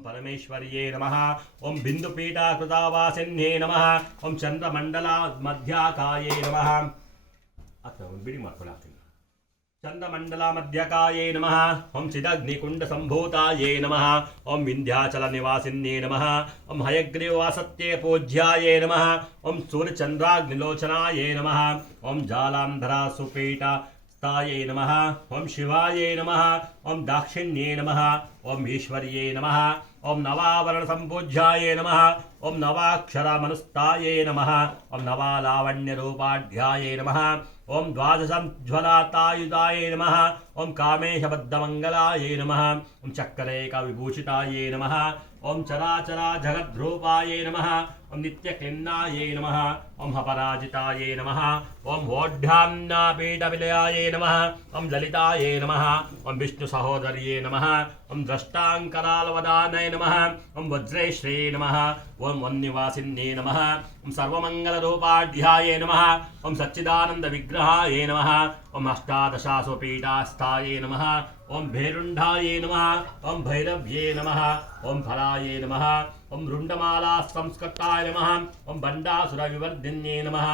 परमेश्वर्ये नमः। ओम बिंदुपीठाकृतावासिन्ये नमः। ओम चंद्रमंडला मध्याकाये नमः। बिड़ी मार्कोलाग्ತೀನಿ चंद्रमंडला मध्यकाये नमः। ओम चिदग्निकुंड संभूताये नमः। ओम विंध्याचल निवासिन्ये नमः। ओम हयग्रीवासत्ये पूज्याये नमः। ओम सूर्यचंद्राग्निलोचनाये नमः। ओम जालांधरा सुपीठा ताये नमः। ओम शिवाये नमः। ओम दाक्षिण्ये नमः। ओम ईश्वर्ये नमः। ओम नवावरण संपूज्याये नमः। ओम नवाक्षरमनुस्ताये नमः। ओम नवालावण्यरूपाढ्याये नमः। ओम द्वादशज्वलातायुधाये नमः। ओम कामेशबद्धमंगलाये नमः। ओम चक्ररेखा विभूषिताये नमः। ओम चराचरा जगद्रूपाये नमः। ओम नित्यक्लिन्नाये नमः। ओम अपराजिताये नमः। ओम वोढ्यान्नापीठविलयाये नमः। ओम ललिताये नमः। ओम विष्णुसहोदर्ये नमः। ओम द्रष्टाङ्करालवदानये नमः। ओम वज्रेश्रे नमः। ओम वन्निवासिन्ये नमः। ओम सर्वमङ्गलरूपाढ्याये नमः। ओम सच्चिदानन्दविग्रहाये नमः। ओम अष्टादशासुपीठास्थाये नमः। ओम भैरुण्डाये नमः। ओम भैरव्ये नमः। ओम फलाये नमः। ओम रुण्डमाला संस्कृताय नमः। ओम बण्डासुरविवर्धिन्ये नमः।